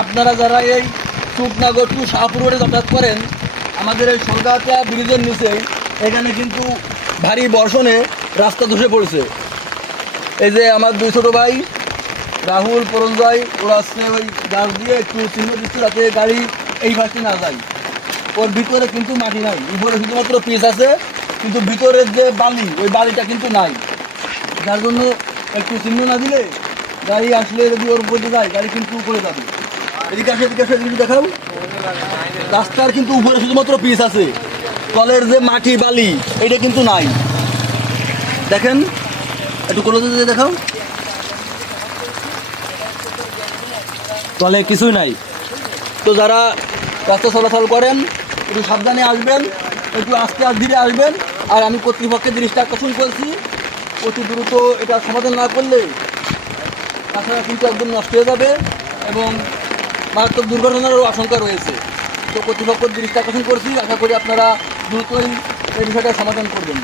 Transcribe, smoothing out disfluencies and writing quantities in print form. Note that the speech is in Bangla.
আপনারা যারা এই চুকনাগর টু শাহপুর রোডে যাতায়াত করেন, আমাদের এই সলগাছা ব্রিজের নিচে এখানে কিন্তু ভারী বর্ষণে রাস্তা ধসে পড়েছে। এই যে আমার দুই ছোটো ভাই রাহুল পরঞ্জয়, ওরা আসছে ওই গাছ দিয়ে একটু চিহ্ন দিচ্ছে যাতে গাড়ি এই পাশে না যায়। ওর ভিতরে কিন্তু মাটি নাই, উপরে শুধুমাত্র পিচ আছে, কিন্তু ভিতরের যে বালি ওই বালিটা কিন্তু নাই, যার জন্য একটু চিহ্ন না দিলে গাড়ি আসলে যদি ওর উপরে যায় গাড়ি কিন্তু উপরে যাবে। এদিকে আসে, এদিকে আসে, এদিকে দেখাও। রাস্তার কিন্তু উপরে শুধুমাত্র পিচ আছে, তলের যে মাটি বালি এটা কিন্তু নাই। দেখেন একটু কোনোদিন দেখাও, তলে কিছুই নাই। তো যারা রাস্তা চলাচল করেন একটু সাবধানে আসবেন, একটু আস্তে ধীরে আসবেন। আর আমি কর্তৃপক্ষের দৃষ্টি আকর্ষণ করছি, অতি দ্রুত এটা সমাধান না করলে তাছাড়া কিন্তু একদম নষ্ট হয়ে যাবে এবং মারাত্মক দুর্ঘটনারও আশঙ্কা রয়েছে। তো কর্তৃপক্ষের দৃষ্টি আকর্ষণ করছি, আশা করি আপনারা দ্রুতই এই বিষয়টা সমাধান করবেন।